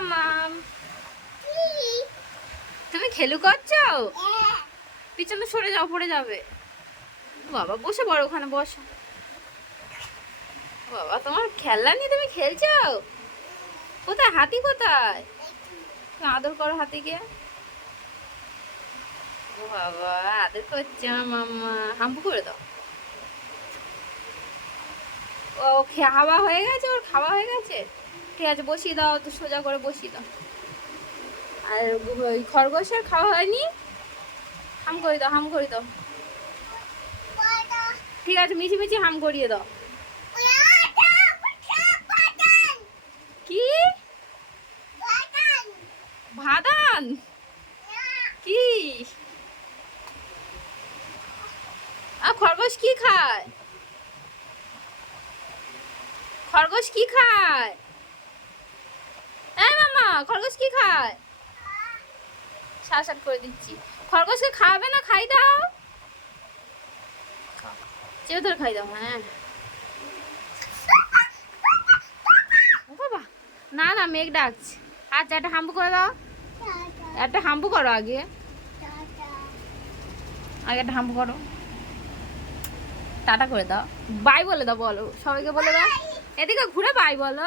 মাম্মাম তুমি খেলু করছো? পিছনে সরে যাও, পড়ে যাবে। বাবা বসে পড়ো, ওখানে বসো। বাবা তোমার খেলনা নিয়ে তুমি খেলছো? কোথায় হাতি? কোথায়? তুমি আদর করো হাতিকে। ও বাবা আদর করছে আমার মাম্মা। হাম্পু করে দাও। ও খাওয়া হয়ে গেছে, ওর খাওয়া হয়ে গেছে। ঠিক আছে বসিয়ে দাও তো, সোজা করে বসিয়ে দাও। আর ওই খরগোশের খাওয়া হয়নি? হাম করে দাও, হাম করে দাও। ঠিক আছে মিছি মিছি হাম করিয়ে দাও। কি ভাদান? কি খরগোশ কি খায়? খরগোশ কি খায়? এই মামা খরগোশ কি খায়? শাসাট করে দিচ্ছি। খরগোশকে খাওয়াবে না? খাই দাও, চেয়ে ধরে খাই দাও। হ্যাঁ বাবা না না, মেঘ ডাকছে। আচ্ছা একটা হাম্পু করে দাও, একটা হাম্পু করো আগে। আগে একটা হাম্পু করো, টাটা করে দাও, বাই বলে দাও। বলো সবাইকে বলে দাও, এদিকে ঘুরে বাই বলো।